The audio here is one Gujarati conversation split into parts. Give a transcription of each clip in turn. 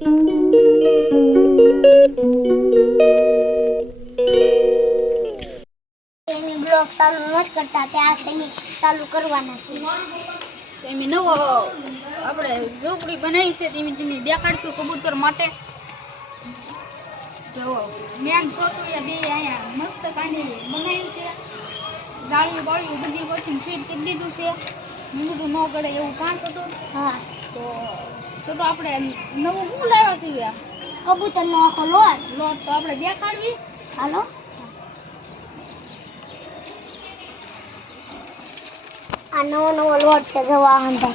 સેમી બ્લોક ચાલુ નથી કરતા ત્યાં સેમી ચાલુ કરવાના છે. સેમી નવો આપણે ઝૂંપડી બનાવી છે ધીમે ધીમે દેખાડશું કબૂતર માટે. જો મેન છોટું બે અહીંયા મસ્ત કાંડી બનાવી છે. ડાળીઓ બાળીઓ બધી ગોઠવીને ફીટ કરી દીધું છે. મૂંગું ન ગળે એવું કાં છોટું. હા તો છોટું આપણે નવું શું લાવ્યા છીએ? કબૂતરનો આખો લોટ લોટ તો આપણે દેખાડવી. હાલો આ નવો લોટ છે જવા અંદર.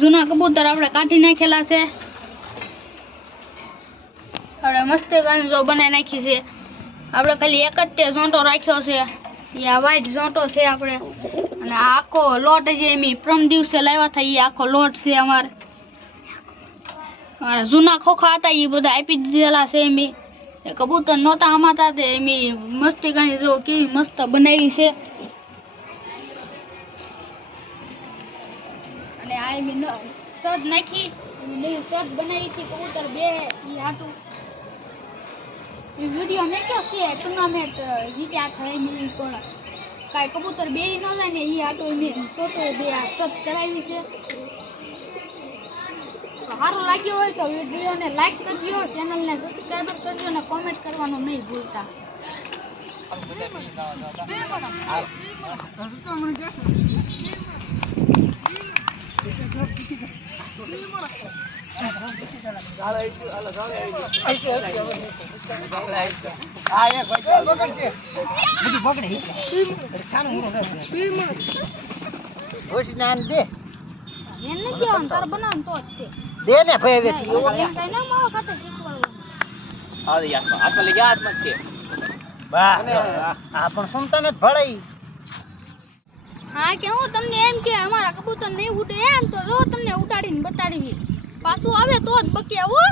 જૂના કબૂતર આપણે કાઢી નાખેલા છે. આપણે મસ્ત જો બનાવી નાખી છે. આપણે ખાલી એક જ તે ઝોંટો રાખ્યો છે. એ આ વ્હાઈટ ઝોંટો છે આપણે. અને આ આખો લોટ જે એમ પ્રમ દિવસે લાવ્યા હતા એ આખો લોટ છે અમારે. અમારા જૂના ખોખા હતા એ બધા આપી દીધેલા છે. એમ કબૂતર નહોતા હમાતા તે એમ મસ્તી ગાની જો કેવી મસ્ત બનાવી છે. અને આ એમ સદ નાખી નવી સદ બનાવી છે કબૂતર બે એ હાટું વિડીયો મેક્યો છે. ટુર્નામેન્ટ જીત્યા થાય એની પણ કાંઈ કબૂતર બેરી ન જાય ને એ હાટું એમ છોટો બે આ સદ કરાવી છે. સારું લાગ્યું હોય તો વિડીયોને લાઈક કરજો, ચેનલને સબસ્ક્રાઈબર કરજો અને કોમેન્ટ કરવાનું નહીં ભૂલતા. એને કેવાનું તાર બનાવ તો જ તે દે ને ભાઈ હવે કઈ ના માવો ખાતે શીખવાડવાનું. આવે યાર હાથમાં લઈ જા હાથમાં છે બા આ પણ સુનતા ન ભળાઈ. હા કે હું તમને એમ કે અમારા કબૂતર નહીં ઉડે એમ તો જો તમને ઉડાડીને બતાડવી. પાછું આવે તો જ બકે હો.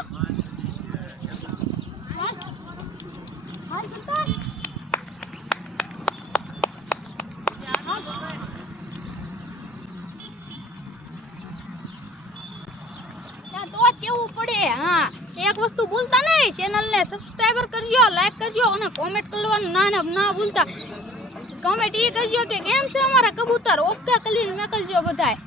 તો જ કેવું પડે. હા એક વસ્તુ ભૂલતા નહીં, ચેનલને સબસ્ક્રાઈબર કરજો, લાઈક કરજો અને કોમેન્ટ કરવાનું ના ભૂલતા. કોમેન્ટ એ કરજો કે કેમ છે અમારા કબૂતર. ઓકે કરીને મોકલજો બધાય.